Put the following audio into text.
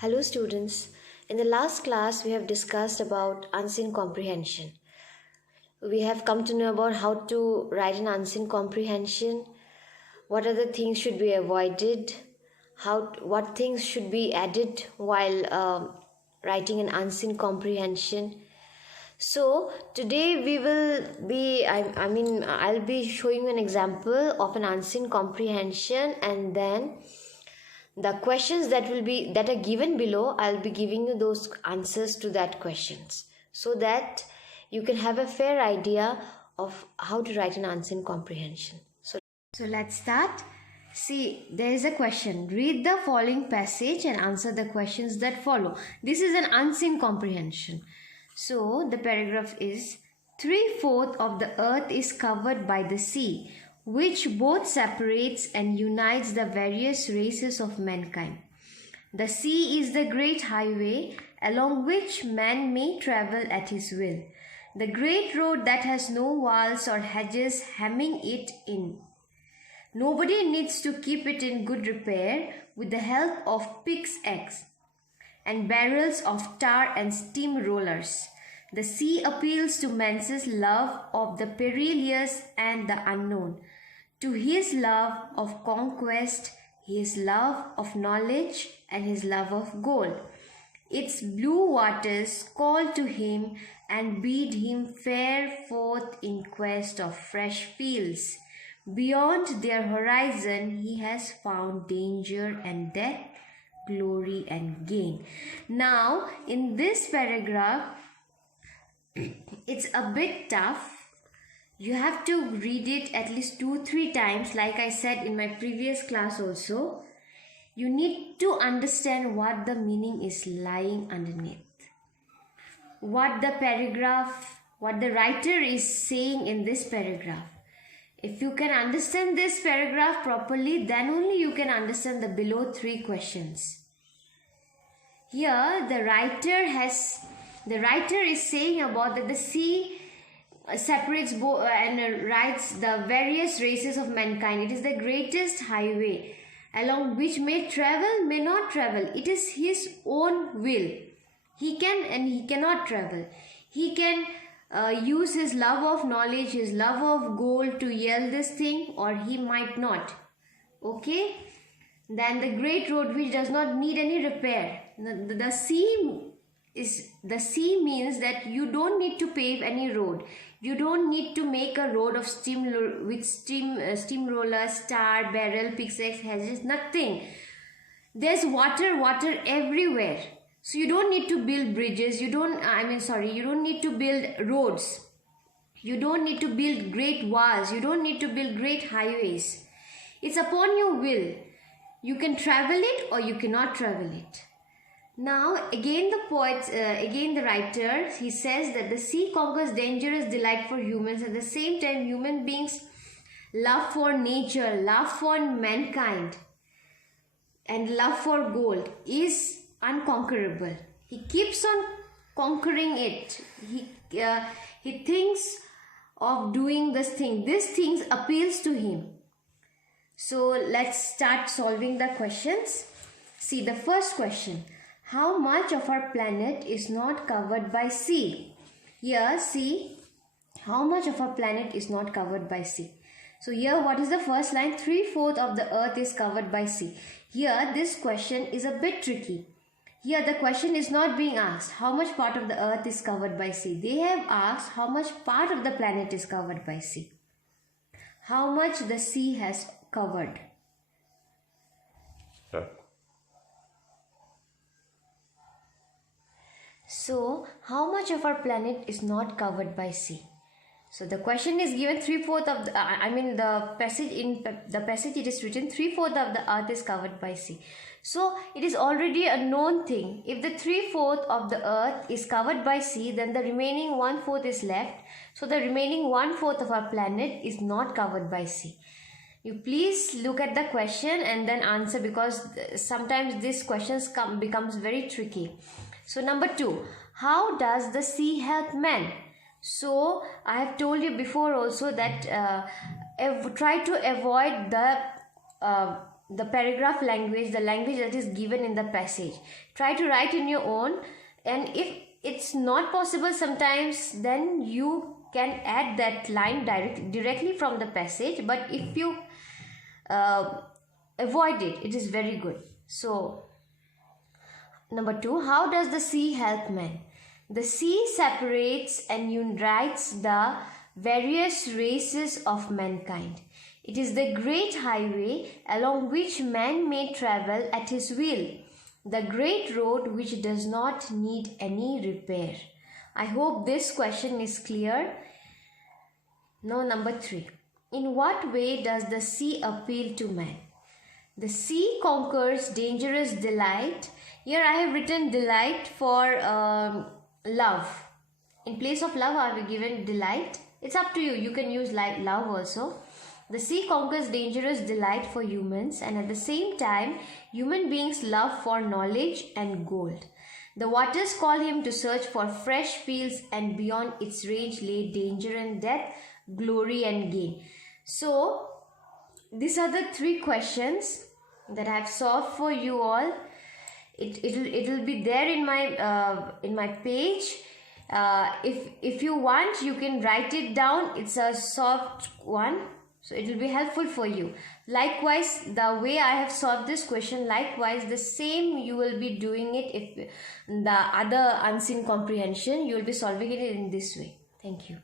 Hello students. In the last class we have discussed about unseen comprehension. We have come to know about how to write an unseen comprehension, what are the things should be avoided, what things should be added while writing an unseen comprehension. So today we will be I'll be showing you an example of an unseen comprehension, and then the questions that are given below, I'll be giving you those answers to that questions so that you can have a fair idea of how to write an unseen comprehension. So let's start. See, there is a question. Read the following passage and answer the questions that follow. This is an unseen comprehension. So the paragraph is 3/4 of the earth is covered by the sea, which both separates and unites the various races of mankind. The sea is the great highway along which man may travel at his will, the great road that has no walls or hedges hemming it in. Nobody needs to keep it in good repair with the help of pickaxe and barrels of tar and steam rollers. The sea appeals to man's love of the perilous and the unknown, to his love of conquest, his love of knowledge, and his love of gold. Its blue waters call to him and bid him fare forth in quest of fresh fields. Beyond their horizon he has found danger and death, glory and gain. Now, in this paragraph, it's a bit tough. You have to read it at least 2-3 times, like I said in my previous class also. You need to understand what the meaning is lying underneath. What the writer is saying in this paragraph. If you can understand this paragraph properly, then only you can understand the below 3 questions. Here the writer is saying about that the sea separates and writes the various races of mankind. It is the greatest highway along which may travel, may not travel. It is his own will. He can and he cannot travel. He can use his love of knowledge, his love of gold to yield this thing, or he might not. Okay? Then the great road which does not need any repair. The sea means that you don't need to pave any road. You don't need to make a road of steamroller, star, barrel, pickaxe, hedges, nothing. There's water everywhere. So you don't need to build bridges. You don't need to build roads. You don't need to build great walls. You don't need to build great highways. It's upon your will. You can travel it or you cannot travel it. Now, again the writer, he says that the sea conquers dangerous delight for humans. At the same time, human beings' love for nature, love for mankind, and love for gold is unconquerable. He keeps on conquering it. He thinks of doing this thing. This thing appeals to him. So let's start solving the questions. See the first question. How much of our planet is not covered by sea? Here, see, how much of our planet is not covered by sea? So here, what is the first line? 3/4 of the earth is covered by sea. Here, this question is a bit tricky. Here, the question is not being asked how much part of the earth is covered by sea. They have asked how much part of the planet is covered by sea. How much the sea has covered. So, how much of our planet is not covered by sea? So, the question is given 3/4 of the, the passage it is written 3/4 of the earth is covered by sea. So, it is already a known thing. If the 3/4 of the earth is covered by sea, then the remaining 1/4 is left. So, the remaining 1/4 of our planet is not covered by sea. You please look at the question and then answer, because sometimes these questions becomes very tricky. So number 2, how does the sea help man? So I have told you before also that try to avoid the the paragraph language, the language that is given in the passage. Try to write in your own, and if it's not possible sometimes, then you can add that line directly from the passage, but if you avoid it, it is very good. So number 2, how does the sea help man? The sea separates and unites the various races of mankind. It is the great highway along which man may travel at his will, the great road which does not need any repair. I hope this question is clear. Now number 3. In what way does the sea appeal to man? The sea conquers dangerous delight. Here I have written delight for love. In place of love I have given delight. It's up to you. You can use love also. The sea conquers dangerous delight for humans, and at the same time, human beings' love for knowledge and gold. The waters call him to search for fresh fields, and beyond its range lay danger and death, glory and gain. So, these are the 3 questions that I have solved for you all. It'll be there in my page. If you want, you can write it down. It's a solved one, so it will be helpful for you. Likewise, the way I have solved this question, likewise the same you will be doing it if the other unseen comprehension, you will be solving it in this way. Thank you.